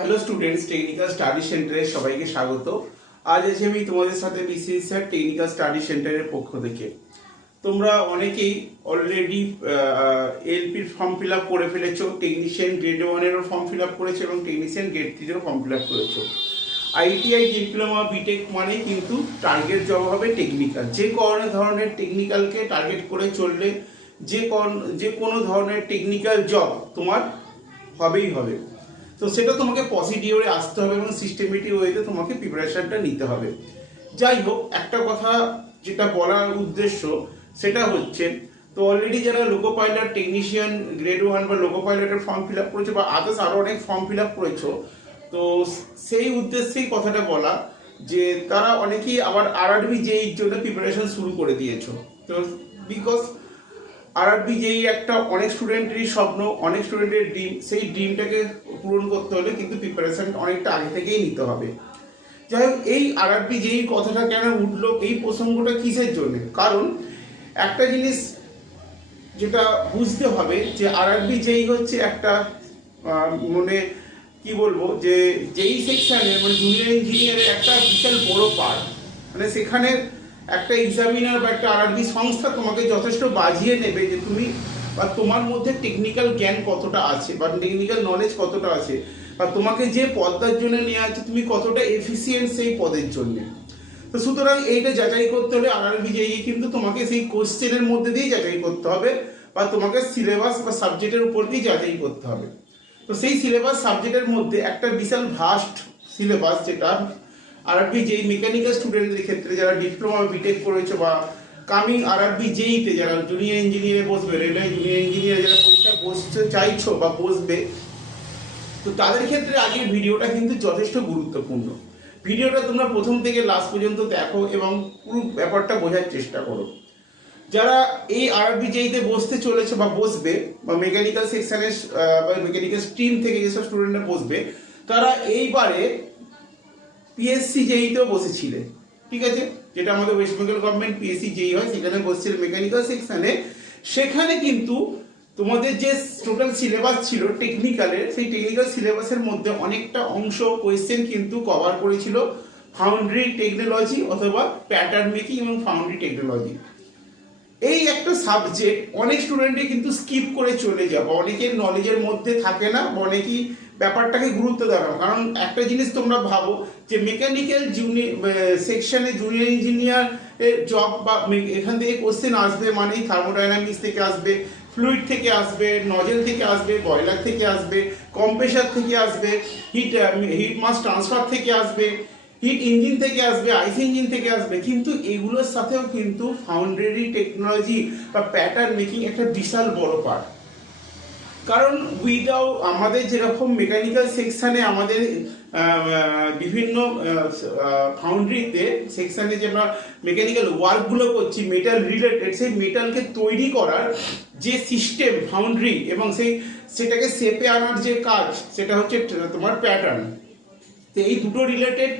Hello students, technical study সেন্টারে সবাইকে স্বাগত। আজ আছি আমি তোমাদের সাথে বিসিএস স্যার টেকনিক্যাল স্টাডি সেন্টারের পক্ষ থেকে। তোমরা অনেকেই অলরেডি এলপির ফর্ম ফিল আপ করে ফেলেছো, টেকনিশিয়ান গ্রেড 1-এরও ফর্ম ফিল আপ করেছো এবং টেকনিশিয়ান গ্রেড 3-এরও ফর্ম ফিল আপ করেছো। আইটিআই ডিপ্লোমা বিটেক মানে কিন্তু টার্গেট জব হবে টেকনিক্যাল। যে কোনো ধরনের টেকনিক্যালকে টার্গেট করে চললে যে কোনো ধরনের টেকনিক্যাল জব তোমার হবেই হবে। তো সেটা তোমাকে পজিটিভে আসতে হবে এবং সিস্টেমেটিক ওয়েতে তোমাকে প্রিপারেশনটা নিতে হবে। যাই হোক, একটা কথা যেটা বলার উদ্দেশ্য সেটা হচ্ছে, তো অলরেডি যারা লোকো পাইলট টেকনিশিয়ান গ্রেড 1 বা লোকো পাইলটের ফর্ম ফিল আপ করেছো বা আদার্স আরও অনেক ফর্ম ফিল আপ করেছো, তো সেই উদ্দেশ্যেই কথাটা বলা যে তারা অনেকেই আবার আরআরবি জেইর জন্য প্রিপারেশন শুরু করে দিয়েছো। তো বিকজ আরআরবি যেই একটা অনেক স্টুডেন্টেরই স্বপ্ন, অনেক স্টুডেন্টের ড্রিম, সেই ড্রিমটাকে পূরণ করতে হলে কিন্তু প্রিপারেশন অনেকটা আগে থেকেই নিতে হবে। যাই হোক, এই আরআরবি যেই কথাটা কেন উঠলো, এই প্রসঙ্গটা কিসের জন্য? কারণ একটা জিনিস যেটা বুঝতে হবে যে আরআরবি যেই হচ্ছে একটা মানে কি বলবো, যে যেই সেকশনের মানে জুনিয়র ইঞ্জিনিয়ারের একটা বিশাল বড় পার্ট, মানে সেখানে একটা এক্সামিনার বা একটা আরআরবি সংস্থা তোমাকে যথেষ্ট বাজিয়ে নেবে যে তুমি বা তোমার মধ্যে টেকনিক্যাল জ্ঞান কতটা আছে বা টেকনিক্যাল নলেজ কতটা আছে, বা তোমাকে যে পদটার জন্য নেওয়া আছে তুমি কতটা এফিসিয়েন্ট সেই পদের জন্য। তো সুতরাং এইটা যাচাই করতে হলে আরআরবি জেইই কিন্তু তোমাকে সেই কোশ্চেনের মধ্যে দিয়ে যাচাই করতে হবে বা তোমাকে সিলেবাস বা সাবজেক্টের উপর দিয়ে যাচাই করতে হবে। তো সেই সিলেবাস সাবজেক্টের মধ্যে একটা বিশাল ভাস্ট সিলেবাস, যেটা আরআরবি জেই মেকানিক্যাল স্টুডেন্টদের ক্ষেত্রে যারা ডিপ্লোমা বিটেক করেছো বা কামিং আরআরবি জেইতে যারা জুনিয়র ইঞ্জিনিয়ারে বসবে, রেলওয়ে জুনিয়র ইঞ্জিনিয়ার যারা পরীক্ষা বসতে চাইছো বা বসবে, তো তাদের ক্ষেত্রে আজকের ভিডিওটা কিন্তু যথেষ্ট গুরুত্বপূর্ণ। ভিডিওটা তোমরা প্রথম থেকে লাস্ট পর্যন্ত দেখো এবং পুরো ব্যাপারটা বোঝার চেষ্টা করো। যারা এই আরআরবি জেইতে বসতে চলেছে বা বসবে বা মেকানিক্যাল সেকশনের বা মেকানিক্যাল স্ট্রিম থেকে যেসব স্টুডেন্টরা বসবে, তারা এইবারে পিএসসি জেইতেও বসেছিলেন, ঠিক আছে? যেটা আমাদের ওয়েস্ট বেঙ্গল গভর্নমেন্ট পিএসসি জেই হয়, সেখানে বসছিল মেকানিক্যাল সেকশনে। সেখানে কিন্তু তোমাদের যে টোটাল সিলেবাস ছিল টেকনিক্যালের, সেই টেকনিক্যাল সিলেবাসের মধ্যে অনেকটা অংশ কোয়েশ্চেন কিন্তু কভার করেছিল ফাউন্ড্রি টেকনোলজি অথবা প্যাটার্ন মেকিং এবং ফাউন্ড্রি টেকনোলজি। এই একটা সাবজেক্ট অনেক স্টুডেন্টই কিন্তু স্কিপ করে চলে যায়, অনেকের নলেজের মধ্যে থাকে না, অনেকেই ব্যাপারটাকে গুরুত্ব দেয় না। কারণ একটা জিনিস তোমরা ভাবো যে মেকানিক্যাল সেকশনে জুনিয়র ইঞ্জিনিয়ার জব বা এখান থেকে কোশ্চেন আসবে মানেই থার্মোডাইনামিক্স থেকে আসবে, ফ্লুইড থেকে আসবে, নজেল থেকে আসবে, বয়লার থেকে আসবে, কম্প্রেসার থেকে আসবে, হিট মাস ট্রান্সফার থেকে আসবে, হিট ইঞ্জিন থেকে আসবে, আইস ইঞ্জিন থেকে আসবে। কিন্তু এগুলোর সাথেও কিন্তু ফাউন্ডারি টেকনোলজি বা প্যাটার্ন মেকিং একটা বিশাল বড় পার্ট। কারণ উইদাউট আমাদের যেরকম মেকানিক্যাল সেকশানে আমাদের বিভিন্ন ফাউন্ড্রিতে সেকশানে যে আমরা মেকানিক্যাল ওয়ার্কগুলো করছি মেটাল রিলেটেড, সেই মেটালকে তৈরি করার যে সিস্টেম ফাউন্ড্রি এবং সেটাকে শেপে আনার যে কাজ, সেটা হচ্ছে তোমার প্যাটার্ন। তো এই দুটো রিলেটেড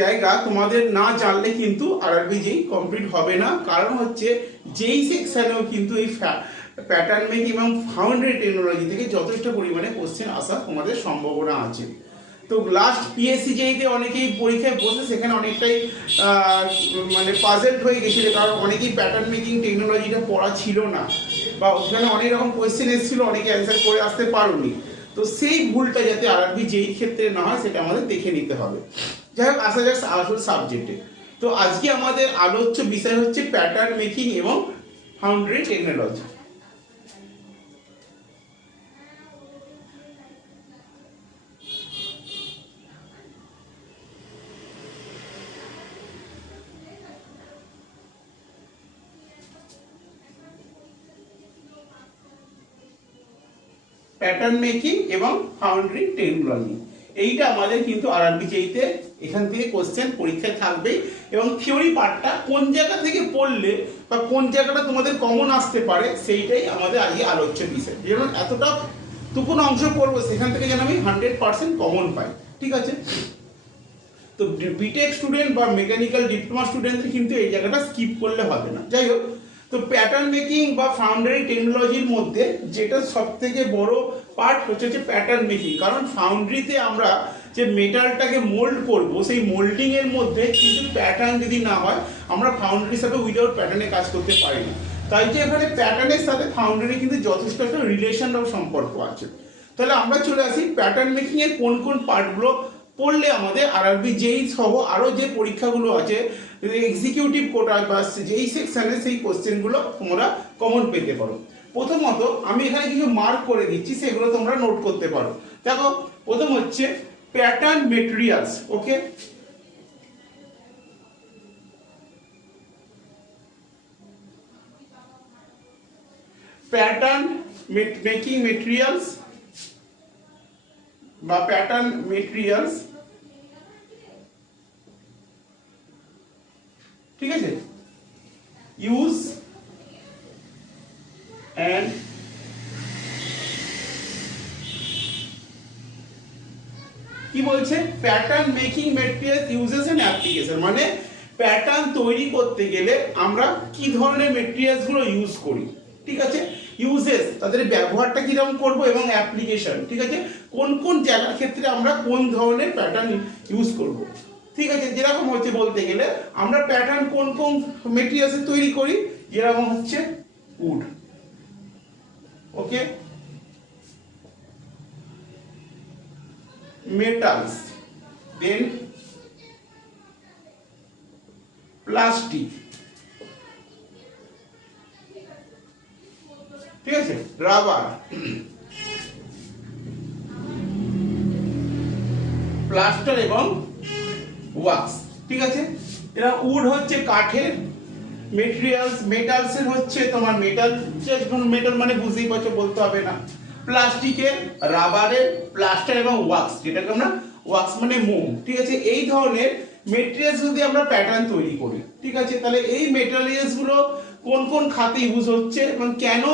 জায়গা তোমাদের না জানলে কিন্তু আরআরবি জেই কমপ্লিট হবে না। কারণ হচ্ছে যেই সেকশানেও কিন্তু এই প্যাটার্ন মেকিং এবং ফাউন্ডারি টেকনোলজি থেকে যথেষ্ট পরিমাণে কোশ্চেন আসার তোমাদের সম্ভাবনা আছে। তো লাস্ট পিএসসি জেইতে অনেকেই পরীক্ষায় বসে সেখানে অনেকটাই মানে পাজেলড হয়ে গেছিল, কারণ অনেকেই প্যাটার্ন মেকিং টেকনোলজিটা পড়া ছিল না বা ওখানে অনেক রকম কোয়েশ্চেন এসেছিলো, অনেকে অ্যান্সার করে আসতে পারোনি। তো সেই ভুলটা যাতে আরআরবি জেই ক্ষেত্রে না হয় সেটা আমাদের দেখে নিতে হবে। যাই হোক, আসা যাক আসল সাবজেক্টে। তো আজকে আমাদের আলোচ্য বিষয় হচ্ছে প্যাটার্ন মেকিং এবং ফাউন্ডারি টেকনোলজি। প্যাটার্ন মেকিং এবং ফাউন্ডারি টেকনোলজি, এইটা আমাদের কিন্তু আরআরবি জেইতে এখান থেকে কোশ্চেন পরীক্ষায় থাকবে। এবং থিওরি পার্টটা কোন জায়গা থেকে পড়লে বা কোন জায়গাটা তোমাদের কমন আসতে পারে সেইটাই আমাদের আজকে আলোচ্য বিষয়। যেমন এতটা টুকুন অংশ পড়বো সেখান থেকে যেন আমি 100% কমন পাই, ঠিক আছে? তো বিটেক স্টুডেন্ট বা মেকানিক্যাল ডিপ্লোমা স্টুডেন্টদের কিন্তু এই জায়গাটা স্কিপ করলে হবে না। যাই হোক, তো প্যাটার্ন মেকিং বা ফাউন্ডারি টেকনোলজির মধ্যে যেটা সব থেকে বড় পার্ট হচ্ছে প্যাটার্ন মেকিং। কারণ ফাউন্ডারিতে আমরা যে মেটালটাকে মোল্ড করব, সেই মোল্ডিং এর মধ্যে কিন্তু প্যাটার্ন যদি না হয় আমরা ফাউন্ডারির সাথে উইদাউট প্যাটার্নে কাজ করতে পারি না। তাই যে এখানে প্যাটার্নের সাথে ফাউন্ডারি কিন্তু যথেষ্ট একটা রিলেশন বা সম্পর্ক আছে। তাহলে আমরা চলে আসি প্যাটার্ন মেকিং এর কোন কোন পার্টগুলো পড়লে আমাদের আরআরবি জেই সহ আরো যে পরীক্ষাগুলো আছে এক্সিকিউটিভ কোটা বা যেই সেকশনে সেই কোশ্চেনগুলো তোমরা কমন পেতে পারো। প্রথমত আমি এখানে কিছু মার্ক করে দিচ্ছি, সেগুলো তোমরা নোট করতে পারো। দেখো, প্রথম হচ্ছে pattern materials. Okay, pattern making materials বা প্যাটার্ন মেটেরিয়ালস, ঠিক আছে, ইউজ অ্যান্ড কি বলছে, pattern making materials uses and application, মানে প্যাটার্ন তৈরি করতে গেলে আমরা কি ধরনের মেটেরিয়ালস গুলো ইউজ করি, ঠিক আছে, ইউজেস তাদের ব্যবহারটা কিরকম করব, এবং অ্যাপ্লিকেশন, ঠিক আছে, কোন কোন জায়গার ক্ষেত্রে আমরা কোন ধরনের প্যাটার্ন ইউজ করব, ঠিক আছে। যেরকম হচ্ছে বলতে গেলে আমরা প্যাটার্ন কোন কোন মেটেরিয়ালসে তৈরি করি, যেরকম হচ্ছে wood, okay, metals, then plastic, ঠিক আছে, রাবার, প্লাস্টার এবং ওয়াক্স, ঠিক আছে। এরা উড হচ্ছে কাঠের মেটেরিয়ালস, মেটালসের হচ্ছে তোমার মেটাল, মেটাল মানে বুঝতেই পারছো, বলতে হবে না, প্লাস্টিকের, রাবারের, প্লাস্টার এবং ওয়াক্স, যেটাকে আমরা ওয়াক্স মানে মোম, ঠিক আছে। এই ধরনের মেটেরিয়ালস যদি আমরা প্যাটার্ন তৈরি করি, ঠিক আছে, তাহলে এই মেটেরিয়ালস গুলো কোন কোন খাতে ইউজ হচ্ছে এবং কেন।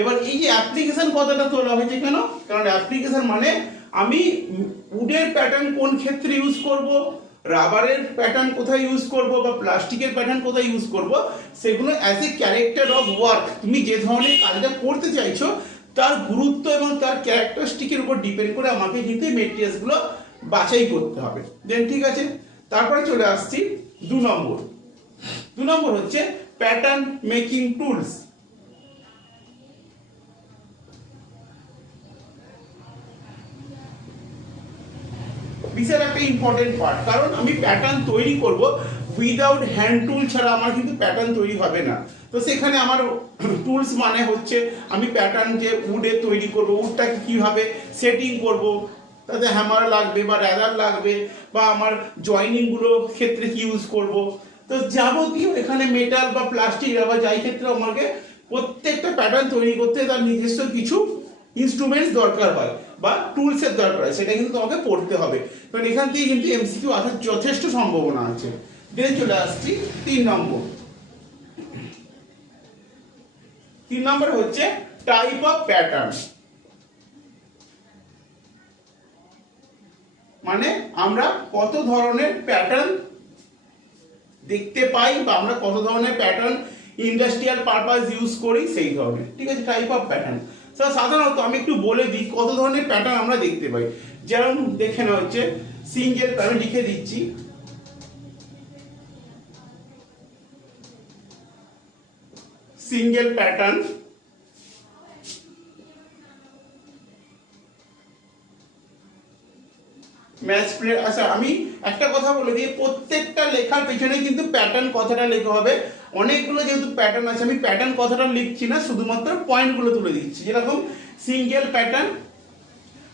এবার এই যে অ্যাপ্লিকেশন কথাটা তোলা হয়েছে কেন, কারণ অ্যাপ্লিকেশন মানে আমি উডের প্যাটার্ন কোন ক্ষেত্রে ইউজ করব, রাবারের প্যাটার্ন কোথায় ইউজ করব, বা প্লাস্টিকের প্যাটার্ন কোথায় ইউজ করব, সেগুলো as a character of work, তুমি যে ধরনের কাজটা করতে চাইছো তার গুরুত্ব এবং তার ক্যারেক্টারিস্টিকের উপর ডিপেন্ড করে আমাকে কিন্তু এই মেটেরিয়ালসগুলো বাছাই করতে হবে। দেন ঠিক আছে, তারপরে চলে আসছি 2 নম্বর। 2 নম্বর হচ্ছে প্যাটার্ন মেকিং টুলস। বিশাল একটা ইম্পর্টেন্ট পার্ট, কারণ আমি প্যাটার্ন তৈরি করব উইদাউট হ্যান্ড টুল ছাড়া আমার কিন্তু প্যাটার্ন তৈরি হবে না। তো সেখানে আমার টুলস মানে হচ্ছে আমি প্যাটার্ন যে উডে তৈরি করব, উডটাকে কিভাবে সেটিং করব, তাতে হ্যামার লাগবে বা র্যাদার লাগবে, বা আমার জয়েনিং গুলো ক্ষেত্রে কি ইউজ করব। তো যাবতীয় এখানে মেটাল বা প্লাস্টিক বা যাই ক্ষেত্রে আমাকে প্রত্যেকটা প্যাটার্ন তৈরি করতে তার নিজস্ব কিছু ইনস্ট্রুমেন্টস দরকার হয় বা টুলসের দরকার হয়, সেটা কিন্তু তোমাকে পড়তে হবে। কারণ এখান থেকে কিন্তু এমসিকিউ আসার যথেষ্ট সম্ভাবনা আছে। দেন চলে আসছি 3 নম্বর। 3 নম্বর হচ্ছে টাইপ অফ প্যাটার্ন, মানে আমরা কত ধরনের প্যাটার্ন দেখতে পাই বা আমরা কত ধরনের প্যাটার্ন ইন্ডাস্ট্রিয়াল পারপাস ইউজ করি সেই ধরনের, ঠিক আছে, টাইপ অফ প্যাটার্ন। সাধারণত আমি একটু বলে দিই কত ধরনের প্যাটার্ন আমরা দেখতে পাই। যেমন দেখে নেওয়া হচ্ছে সিঙ্গেল, আমি লিখে দিচ্ছি, সিঙ্গেল প্যাটার্ন, ম্যাচ প্লে। আচ্ছা, আমি একটা কথা বলে দিই, প্রত্যেকটা লেখার পেছনে কিন্তু প্যাটার্ন কথাটা লেখা হবে। অনেকগুলো যেহেতু প্যাটার্ন আছে, আমি প্যাটার্ন কথাটা লিখছি না, শুধুমাত্র পয়েন্টগুলো তুলে দিচ্ছি। যেরকম single pattern,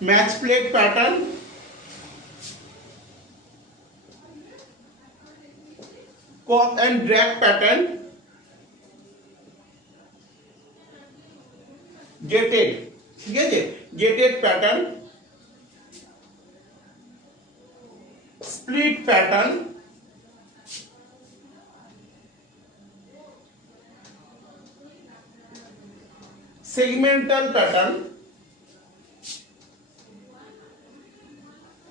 match plate pattern, cope and drag pattern, gated, ঠিক আছে, gated pattern, split pattern, segmental pattern,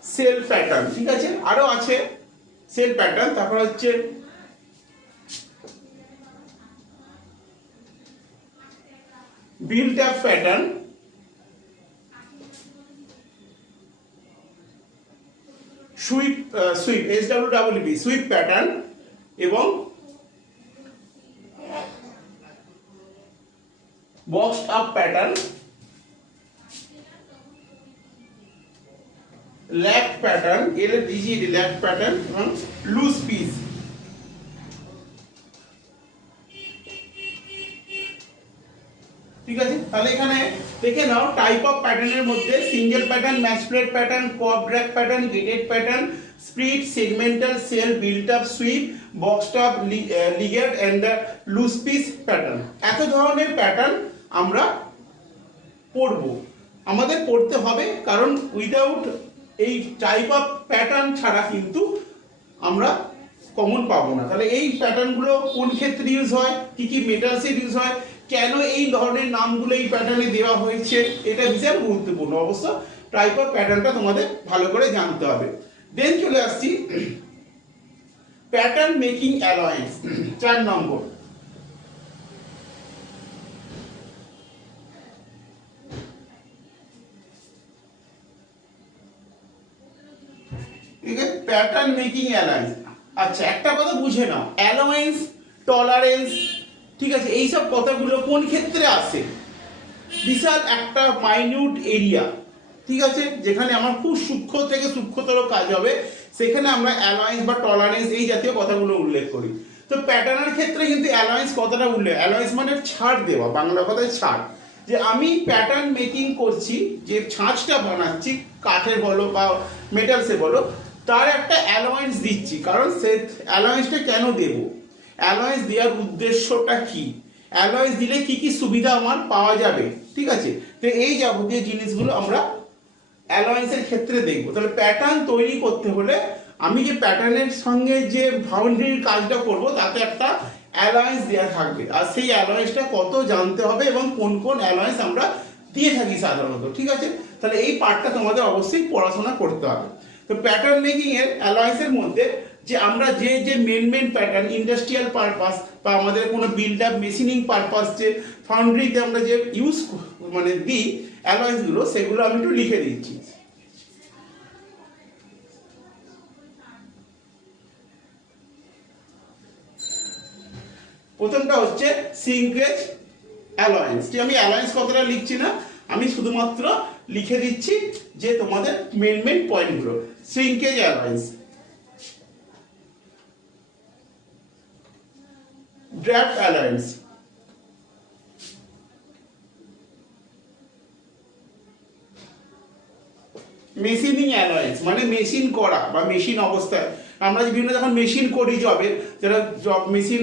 shell pattern, ঠিক আছে, আরো আছে সেল প্যাটার্ন। তারপর হচ্ছে built up pattern, sweep SWEEP sweep pattern এবং box up pattern, lag pattern, lag pattern এবং লুজ পিস। ঠিক আছে, তাহলে এখানে দেখে নাও টাইপ অফ প্যাটার্নের মধ্যে single pattern, match plate pattern, cope drag pattern, gated pattern, split, segmental, shell, built up, sweep, box up, lagged and loose piece pattern. এত ধরনের প্যাটার্ন আমরা পড়বো, আমাদের পড়তে হবে, কারণ উইদাউট এই টাইপ অফ প্যাটার্ন ছাড়া কিন্তু আমরা কমন পাবো না। তাহলে এই প্যাটার্নগুলো কোন ক্ষেত্রে ইউজ হয়, কি কি মেটালসের ইউজ হয়, কেন এই ধরনের নামগুলো এই প্যাটার্নে দেওয়া হয়েছে, এটা ভীষণ গুরুত্বপূর্ণ। অবশ্য টাইপ অফ প্যাটার্নটা তোমাদের ভালো করে জানতে হবে। দেন চলে আসছি প্যাটার্ন মেকিং অ্যালায়েন্স, 4 নম্বর। ঠিক আছে, প্যাটার্ন মেকিং অ্যালায়েন্স। আচ্ছা, একটা কথা বুঝে নাও, অ্যালায়েন্স, টলারেন্স, ঠিক আছে, এইসব কথাগুলো কোন ক্ষেত্রে আসে? বিশাল একটা মাইনিউট এরিয়া, ঠিক আছে, যেখানে আমার খুব সূক্ষ্ম থেকে সূক্ষ্মতর কাজ হবে, সেখানে আমরা অ্যালায়েন্স বা টলারেন্স এই জাতীয় কথাগুলো উল্লেখ করি। তো প্যাটার্নের ক্ষেত্রে কিন্তু অ্যালায়েন্স কথাটা উল্লেখ, অ্যালায়েন্স মানে ছাড় দেওয়া, বাংলা কথায় ছাড়, যে আমি প্যাটার্ন মেকিং করছি, যে ছাঁচটা বানাচ্ছি কাঠের বলো বা মেটালসে বলো, তার একটা অ্যালায়েন্স দিচ্ছি। কারণ সে অ্যালায়েন্সটা কেন দেব, অ্যালায়েন্স দেওয়ার উদ্দেশ্যটা কি, অ্যালায়েন্স দিলে কি কি সুবিধা আমার পাওয়া যাবে, ঠিক আছে। তো এই যাবতীয় জিনিসগুলো আমরা অ্যালায়েন্সের ক্ষেত্রে দেখবো। তাহলে প্যাটার্ন তৈরি করতে হলে আমি যে প্যাটার্নের সঙ্গে যে বাউন্ডারির কাজটা করব, তাতে একটা অ্যালায়েন্স দেওয়া থাকবে, আর সেই অ্যালায়েন্সটা কত জানতে হবে এবং কোন কোন অ্যালায়েন্স আমরা দিয়ে থাকি সাধারণত, ঠিক আছে। তাহলে এই পার্টটা তোমাদের অবশ্যই পড়াশোনা করতে হবে। তো প্যাটার্ন মেকিং এর অ্যালায়েন্সের মধ্যে যে আমরা যে মেন প্যাটার্ন, ইন্ডাস্ট্রিয়াল পারপাস বা আমাদের কোনো বিল্ড আপ মেশিনিং পারপাস, যে ফাউন্ডারিতে আমরা যে ইউজ মানে দিই অ্যালায়েন্সগুলো, সেগুলো আমি একটু লিখে দিচ্ছি। প্রথমটা হচ্ছে সিঙ্কেজ অ্যালায়েন্স। আমি অ্যালায়েন্স কথাটা লিখছি না, আমি শুধুমাত্র লিখে দিচ্ছি যে তোমাদের মেন পয়েন্টগুলো। Shrinkage allowance, draft allowance, machining allowance মানে মেশিন করা বা মেশিন অবস্থায়, আমরা বিভিন্ন যখন মেশিন করি জবে, যেটা জব মেশিন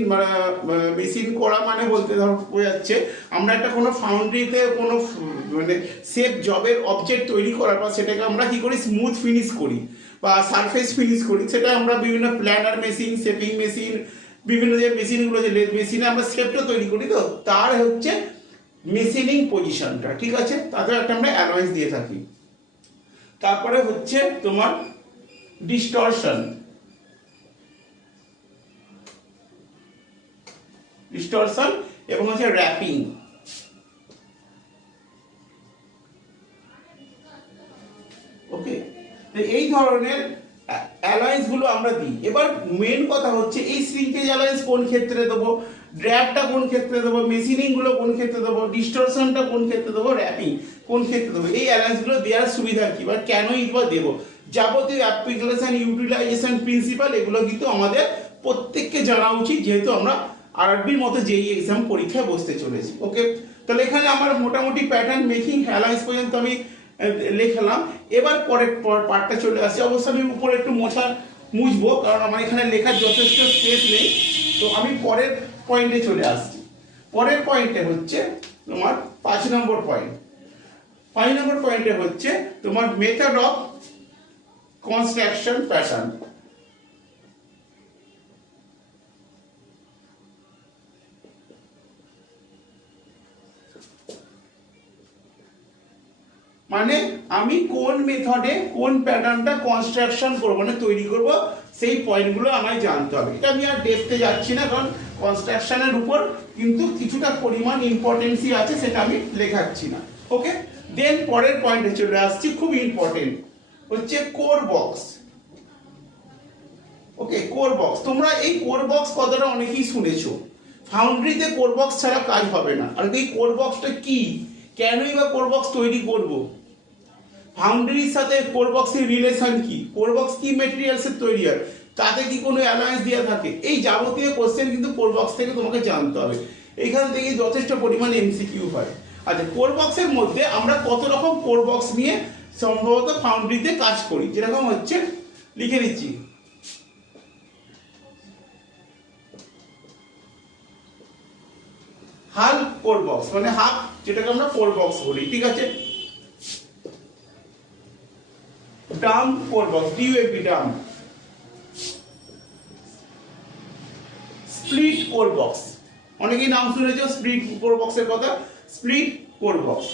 মেশিন করা মানে বলতে ধর বোঝাচ্ছে আমরা একটা কোনো ফাউন্ডারিতে কোনো মানে সেফ জবের অবজেক্ট তৈরি করার পর সেটাকে আমরা কি করি, স্মুথ ফিনিশ করি বা সারফেস ফিনিশ করি। সেটা আমরা বিভিন্ন প্ল্যানার মেশিন, শেপিং মেশিন, বিভিন্ন যে মেশিনগুলো, যে মেশিনে আমরা শেপটা তৈরি করি, তো তার হচ্ছে মেশিনিং পজিশনটা, ঠিক আছে। তাতে একটা আমরা অ্যালায়েন্স দিয়ে থাকি। তারপরে হচ্ছে তোমার ডিস্টরশন, এবং হচ্ছে র্যাপিং। ওকে, এই ধরনের অ্যালায়েন্স গুলো আমরা দিই। এবার মেন কথা হচ্ছে এই শ্রিঙ্কেজ অ্যালায়েন্স কোন ক্ষেত্রে দেবো, ড্র্যাগটা কোন ক্ষেত্রে দেবো, মেশিনিং গুলো কোন ক্ষেত্রে দেবো, ডিস্টরশনটা কোন ক্ষেত্রে দেবো, র্যাপিং কোন ক্ষেত্রে দেবো, এই অ্যালায়েন্স গুলো দেওয়ার সুবিধা কি বা কেনই বা দেবো, যাবতীয় অ্যাপ্লিকেশন, ইউটিলাইজেশন প্রিন্সিপাল, এগুলো কিন্তু আমাদের প্রত্যেককে জানা উচিত, যেহেতু আমরা আরবির মতো যেই এক্সাম পরীক্ষায় বসতে চলেছি। ওকে, তাহলে এখানে আমার মোটামুটি প্যাটার্ন মেকিং অ্যালায়েন্স পর্যন্ত আমি লিখলাম। এবার পরের পার্টটা চলে আসছে। অবশ্যই আমি উপরে একটু মুছবো, কারণ আমার এখানে লেখার যথেষ্ট স্পেস নেই। তো আমি পরের পয়েন্টে চলে আসছি। পরের পয়েন্টে হচ্ছে তোমার 5 নম্বর পয়েন্ট। 5 নম্বর পয়েন্টে হচ্ছে তোমার মেথড অফ কনস্ট্রাকশন প্যাটার্ন। মানে আমি কোন মেথডে কোন প্যাটার্নটা কনস্ট্রাকশন করব, মানে তৈরি করব, সেই পয়েন্টগুলো আমায় জানতে হবে। এটা আমি আর ডেপথে যাচ্ছি না, কারণ কনস্ট্রাকশনের উপর কিন্তু কিছুটা পরিমাণ ইম্পর্টেন্সই আছে, সেটা আমি লেখাচ্ছি না। ওকে, দেন পরের পয়েন্টে চলে আসছি, খুব ইম্পর্টেন্ট হচ্ছে কোর বক্স। ওকে, কোর বক্স, তোমরা এই কোর বক্স কথাটা অনেকেই শুনেছো। ফাউন্ড্রিতে কোর বক্স ছাড়া কাজ হবে না। আর এই কোর বক্সটা কি, কেনই বা কোর বক্স তৈরি করব, ফাউন্ড্রির সাথে কোর বক্সের রিলেশন কি, কোর বক্স কি মেটেরিয়ালসের তৈরি হয়, তাতে কি কোনো অ্যালায়েন্স দেওয়া থাকে, এই যাবতীয় কোশ্চেন কিন্তু কোর বক্স থেকে তোমাকে জানতে হবে। এইখান থেকে যথেষ্ট পরিমাণে এমসিকিউ হয়। আচ্ছা, কোর বক্সের মধ্যে আমরা কত রকম কোর বক্স নিয়ে সম্ভবত ফাউন্ড্রিতে কাজ করি, যেরকম হচ্ছে লিখে দিচ্ছি। হাল কোর বক্স মানে হাফ, যেটাকে আমরা কোর বক্স বলি, ঠিক আছে। Dam core box, ডিউএপি Dam. Split core box, অনেকেই নাম শুনেছো স্প্লিট কোর বক্সের কথা, split core box.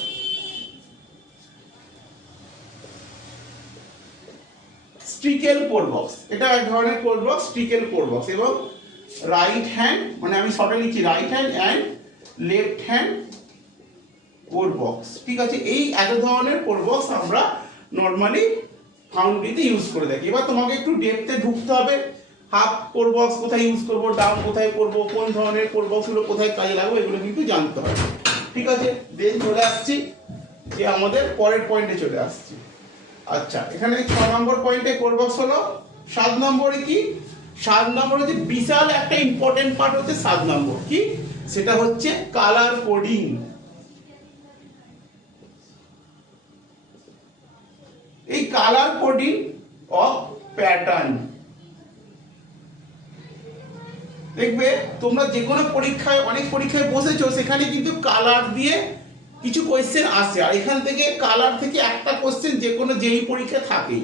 Strickle core box, এটা এক ধরনের core box, strickle core box. এবং রাইট হ্যান্ড, মানে আমি শর্টে লিখছি right hand and left hand core box, ঠিক আছে। এই এত ধরনের কোর বক্স আমরা নর্মালি ফাউন্ড্রিতে ইউজ করে থাকি। এবার তোমাকে একটু ডেপথে ঢুকতে হবে, হাফ কোর বক্স কোথায় ইউজ করবো, ডাউন কোথায় করবো, কোন ধরনের কোর বক্সগুলো কোথায় কাজে লাগবে, এগুলো কিন্তু জানতে হবে, ঠিক আছে। দেন চলে আসছি যে আমাদের পরের পয়েন্টে চলে আসছি। আচ্ছা, এখানে 6 নম্বর পয়েন্টে কোর বক্স হলো। 7 নম্বরে কি, 7 নম্বরে যে বিশাল একটা ইম্পর্টেন্ট পার্ট হচ্ছে 7 নম্বর, কি সেটা হচ্ছে কালার কোডিং। এই কালার কোডিং অফ প্যাটার্ন, দেখবে তোমরা যে কোনো পরীক্ষায়, অনেক পরীক্ষায় বসেছো, সেখানে কিন্তু কালার দিয়ে কিছু কোয়েশ্চেন আসে। আর এখান থেকে কালার থেকে একটা কোয়েশ্চেন যে কোনো যেই পরীক্ষা থাকে,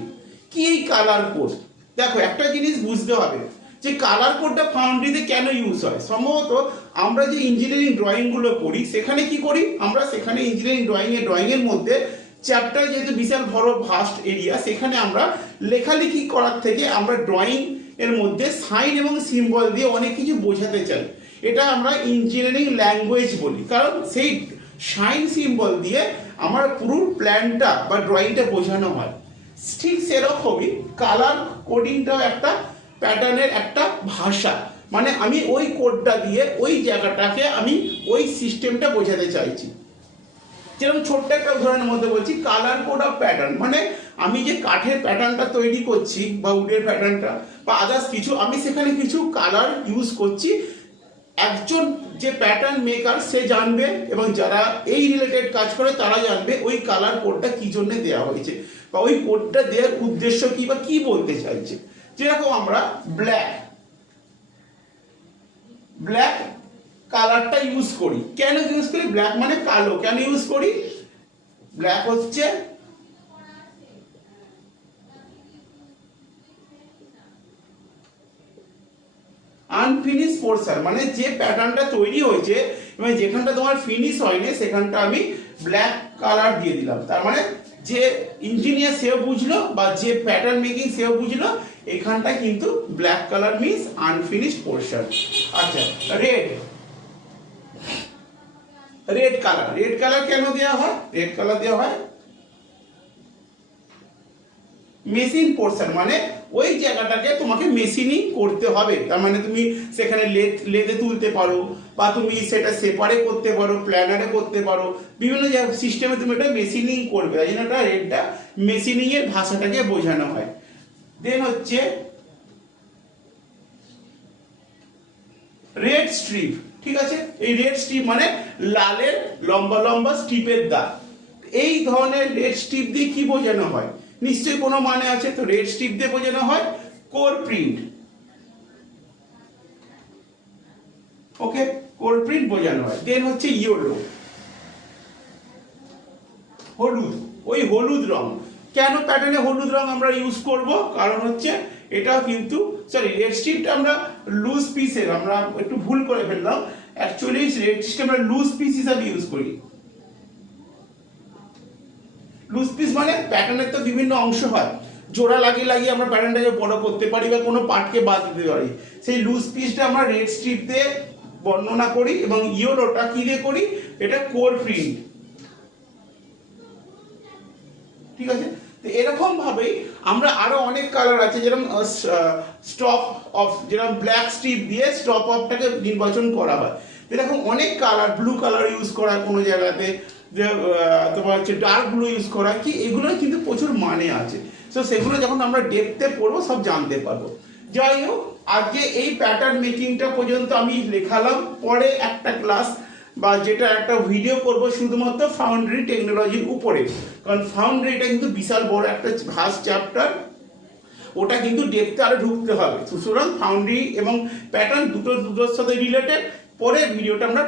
কি এই কালার কোড। দেখো একটা জিনিস বুঝতে হবে যে কালার কোডটা ফাউন্ড্রিতে কেন ইউজ হয়। সম্ভবত আমরা যে ইঞ্জিনিয়ারিং ড্রয়িংগুলো করি, সেখানে কি করি আমরা, সেখানে ইঞ্জিনিয়ারিং ড্রয়িংয়ের মধ্যে চ্যাপ্টার যেহেতু বিশাল বড় ভাস্ট এরিয়া, সেখানে আমরা লেখালেখি করার থেকে আমরা ড্রয়িং এর মধ্যে সাইন এবং সিম্বল দিয়ে অনেক কিছু বোঝাতে চাই। এটা আমরা ইঞ্জিনিয়ারিং ল্যাঙ্গুয়েজ বলি, কারণ সেই সাইন সিম্বল দিয়ে আমার পুরো প্ল্যানটা বা ড্রয়িংটা বোঝানো হয়। ঠিক সেরকমই কালার কোডিংটাও একটা প্যাটার্নের একটা ভাষা, মানে আমি ওই কোডটা দিয়ে ওই জায়গাটাকে আমি ওই সিস্টেমটা বোঝাতে চাইছি। যেরকম ছোট্ট একটা উদাহরণের মধ্যে বলছি, কালার কোড অফ প্যাটার্ন, মানে আমি যে কাঠের প্যাটার্নটা তৈরি করছি বা উডের প্যাটার্নটা বা আদার্স কিছু, আমি সেখানে কিছু কালার ইউজ করছি। একজন যে প্যাটার্ন মেকার সে জানবে, এবং যারা এই রিলেটেড কাজ করে তারা জানবে ওই কালার কোডটা কি জন্য দেওয়া হয়েছে, বা ওই কোডটা দেওয়ার উদ্দেশ্য কি বা কি বলতে চাইছে। যেরকম আমরা ব্ল্যাক কালারটা ইউজ করি, কেন ইউজ করি, ব্ল্যাক মানে কালো, কেন ইউজ করি, ব্ল্যাক হচ্ছে আনফিনিশ পোর্শন, মানে যে প্যাটার্নটা তৈরি হয়েছে এবং যেখানটা তোমার ফিনিশ হয়নি সেখানটা আমি ব্ল্যাক কালার দিয়ে দিলাম। তার মানে যে ইঞ্জিনিয়ার সেও বুঝলো বা যে প্যাটার্ন মেকিং সেও বুঝলো এখানটা কিন্তু black colour means unfinished portion. আচ্ছা, রেড কালার কেন দেওয়া হয়, রেড কালার দেওয়া হয় মেশিন পোর্শন, মানে ওই জায়গাটাকে তোমাকে মেশিনিং করতে হবে। তার মানে তুমি সেখানে লেদে তুলতে পারো, বা তুমি সেটা সেপারে করতে পারো, প্ল্যানারে করতে পারো, বিভিন্ন সিস্টেমে তুমি এটা মেশিনিং করবে। তাই জন্য এটা রেডটা মেশিনিং এর ভাষাটাকে বোঝানো হয়। দেন হচ্ছে রেড স্ট্রিপ, ঠিক আছে। এই রেড স্ট্রিপ মানে লালের লম্বা লম্বা স্ট্রিপের দাগ। এই ধরনের রেড স্ট্রিপ দিয়ে কি বোঝানো হয়, নিশ্চয়ই কোনো মানে আছে। তো রেড স্ট্রিপ দিয়ে বোঝানো হয় কোর প্রিন্ট। ওকে, কোর প্রিন্ট বোঝানো হয়। দেন হচ্ছে ইয়েলো, হলুদ, ওই হলুদ রং। কেন প্যাটার্নে হলুদ রং আমরা ইউজ করব, কারণ হচ্ছে এটা কিন্তু রেড স্ট্রিপটা আমরা লুজ পিসের, আমরা একটু ভুল করে ফেললাম, অ্যাকচুয়ালি রেড স্ট্রিপ আমরা লুজ পিস হিসাবে ইউজ করি। লুজ পিস মানে প্যাটার্নের তো বিভিন্ন অংশ হয়, জোড়া লাগিয়ে আমরা প্যাটার্নটাকে বড় করতে পারি বা কোনো পার্টকে বাদ দিতে পারি। সেই লুজ পিসটা আমরা রেড স্ট্রিপ দিয়ে বর্ণনা করি এবং ইয়েলোটা কি দিয়ে করি, এটা কোর প্রিন্ট, ঠিক আছে। তো এরকম ভাবেই আমরা আরো অনেক কালার আছে, যেরকম স্টপ অফ, যেরকম ব্ল্যাক স্ট্রিপ দিয়ে স্টপ অফটাকে নির্বাচন করা হয়। এরকম অনেক কালার, ব্লু কালার ইউজ করা কোনো জায়গাতে, যে তোমার হচ্ছে ডার্ক ব্লু ইউজ করা, কি এগুলোর কিন্তু প্রচুর মানে আছে। তো সেগুলো যখন আমরা ডেপথে পড়বো সব জানতে পারবো। যাই হোক, আজকে এই প্যাটার্ন মেকিংটা পর্যন্ত আমি লেখালাম। পরে একটা ক্লাস বা যেটা একটা ভিডিও করব শুধুমাত্র ফাউন্ডারি টেকনোলজির উপরে, কারণ ফাউন্ডারিটা কিন্তু বিশাল বড় একটা ভাস্ট চ্যাপ্টার, ওটা কিন্তু ডেপথে আরো ঢুকতে হবে। সুতরাং ফাউন্ডারি এবং প্যাটার্ন দুটোর সাথে রিলেটেড। পরে ভিডিওটা আমরা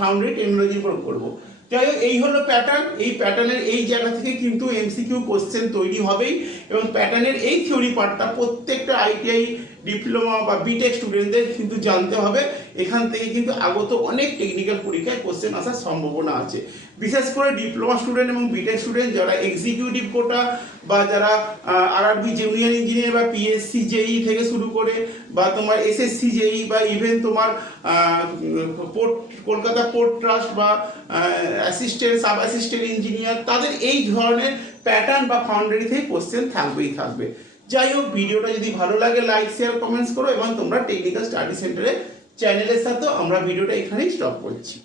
ফাউন্ডারি টেকনোলজির উপর করবো। যাই হোক, এই হলো প্যাটার্ন। এই প্যাটার্নের এই জায়গা থেকে কিন্তু এমসিকিউ কোশ্চেন তৈরি হবেই, এবং প্যাটার্নের এই থিওরি পার্টটা প্রত্যেকটা আইটিআই, ডিপ্লোমা বা বিটেক স্টুডেন্টদের কিন্তু জানতে হবে। এখান থেকে কিন্তু আগত অনেক টেকনিক্যাল পরীক্ষায় কোশ্চেন আসার সম্ভাবনা আছে। বিশেষ করে ডিপ্লোমা স্টুডেন্ট এবং বিটেক স্টুডেন্ট যারা এক্সিকিউটিভ কোটা বা যারা আরআরবি জুনিয়র ইঞ্জিনিয়ার বা পিএসসি জেই থেকে শুরু করে, বা তোমার এসএসসি জেই, বা ইভেন তোমার কলকাতা পোর্ট ট্রাস্ট বা অ্যাসিস্ট্যান্ট, সাব অ্যাসিস্ট্যান্ট ইঞ্জিনিয়ার, তাদের এই ধরনের প্যাটার্ন বা ফাউন্ডারি থেকে কোশ্চেন থাকবে। যাই হোক, ভিডিওটা যদি ভালো লাগে লাইক, শেয়ার, কমেন্টস করো, এবং তোমরা টেকনিক্যাল স্টাডি সেন্টারের চ্যানেলের সাথেও আমরা ভিডিওটা এখানেই স্টপ করছি।